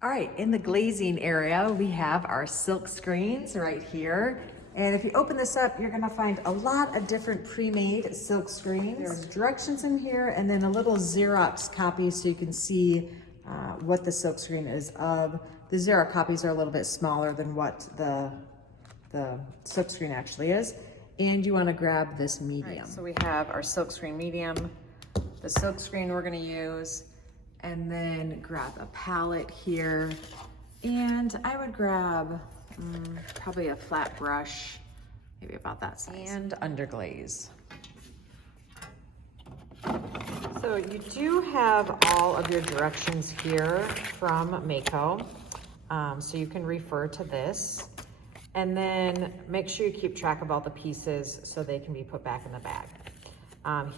All right, in the glazing area, we have our silk screens right here. And if you open this up, you're gonna find a lot of different pre-made silk screens. There's directions in here and then a little Xerox copy so you can see what the silk screen is of. The Xerox copies are a little bit smaller than what the silk screen actually is. And you wanna grab this medium. Right, so we have our silk screen medium, the silk screen we're gonna use, and then grab a palette here. And I would grab probably a flat brush, maybe about that size. And underglaze. So you do have all of your directions here from Mayco. So you can refer to this. And then make sure you keep track of all the pieces so they can be put back in the bag.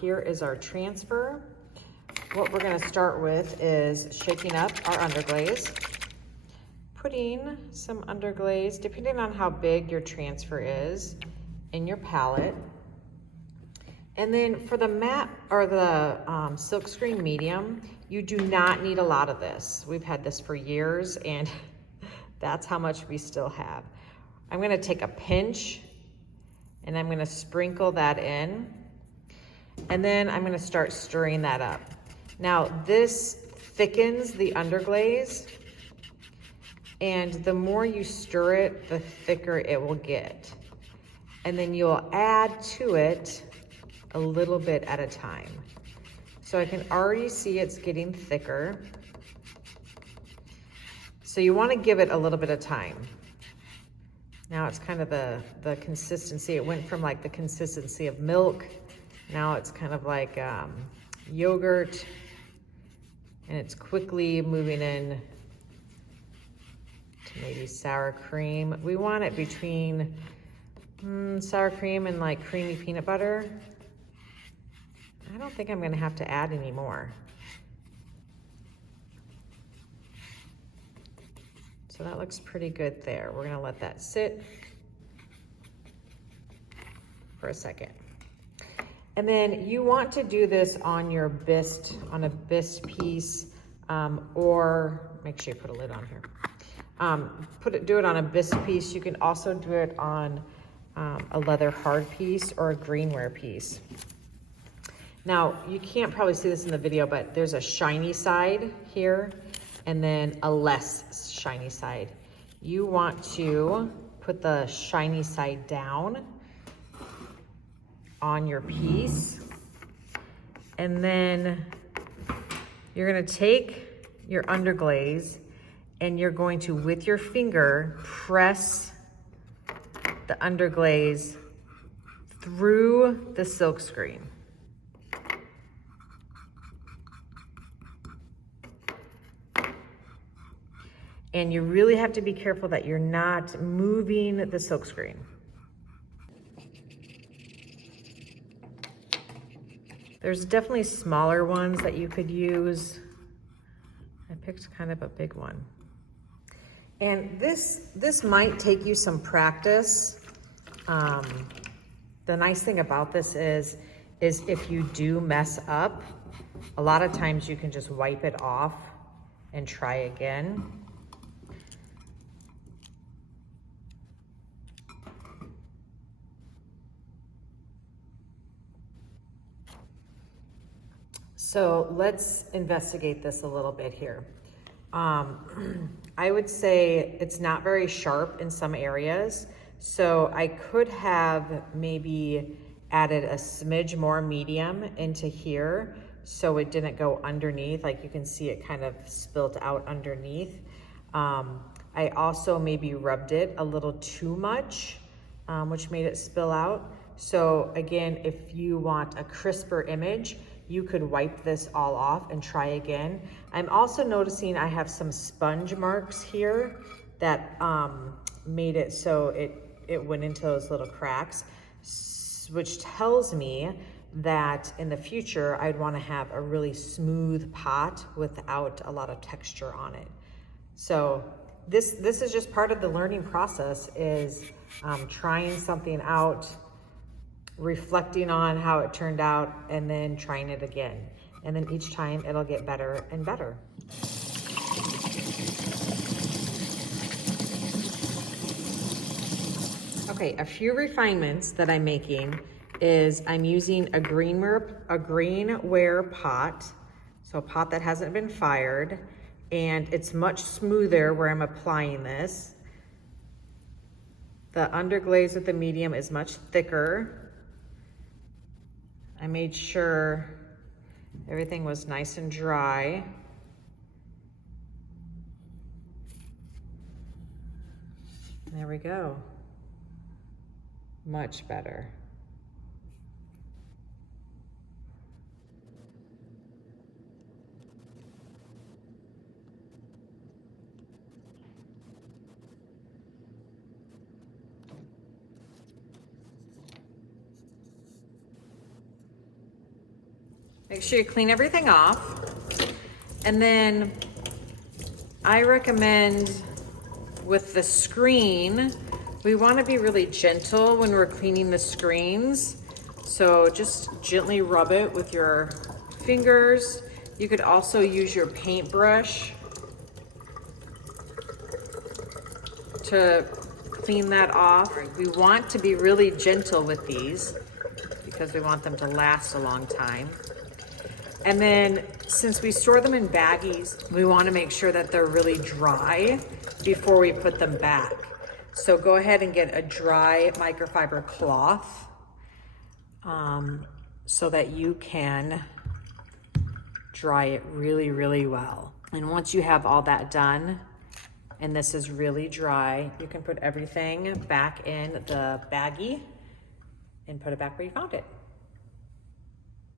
Here is our transfer. What we're gonna start with is shaking up our underglaze, putting some underglaze, depending on how big your transfer is, in your palette. And then for the matte or the silkscreen medium, you do not need a lot of this. We've had this for years and that's how much we still have. I'm gonna take a pinch and I'm gonna sprinkle that in. And then I'm gonna start stirring that up. Now this thickens the underglaze, and the more you stir it, the thicker it will get. And then you'll add to it a little bit at a time. So I can already see it's getting thicker. So you wanna give it a little bit of time. Now it's kind of the consistency. It went from like the consistency of milk. Now it's kind of like yogurt. And it's quickly moving in to maybe sour cream. We want it between sour cream and like creamy peanut butter. I don't think I'm gonna have to add any more. So that looks pretty good there. We're gonna let that sit for a second. And then you want to do this on your bisque, on a bisque piece, or make sure you put a lid on here. Do it on a bisque piece. You can also do it on a leather hard piece or a greenware piece. Now, you can't probably see this in the video, but there's a shiny side here and then a less shiny side. You want to put the shiny side down on your piece, and then you're gonna take your underglaze and you're going to, with your finger, press the underglaze through the silk screen. And you really have to be careful that you're not moving the silk screen. There's definitely smaller ones that you could use. I picked kind of a big one. And this might take you some practice. The nice thing about this is if you do mess up, a lot of times you can just wipe it off and try again. So let's investigate this a little bit here. I would say it's not very sharp in some areas. So I could have maybe added a smidge more medium into here so it didn't go underneath. Like you can see it kind of spilt out underneath. I also maybe rubbed it a little too much, which made it spill out. So again, if you want a crisper image, you could wipe this all off and try again. I'm also noticing I have some sponge marks here that made it so it went into those little cracks, which tells me that in the future, I'd wanna have a really smooth pot without a lot of texture on it. So this is just part of the learning process, is trying something out, reflecting on how it turned out, and then trying it again. And then each time it'll get better and better. Okay, a few refinements that I'm making is I'm using a greenware pot, so a pot that hasn't been fired, and it's much smoother where I'm applying this. The underglaze with the medium is much thicker. I made sure everything was nice and dry. There we go. Much better. Make sure you clean everything off. And then I recommend with the screen, we want to be really gentle when we're cleaning the screens. So just gently rub it with your fingers. You could also use your paintbrush to clean that off. We want to be really gentle with these because we want them to last a long time. And then since we store them in baggies, we want to make sure that they're really dry before we put them back. So go ahead and get a dry microfiber cloth so that you can dry it really, really well. And once you have all that done, and this is really dry, you can put everything back in the baggie and put it back where you found it.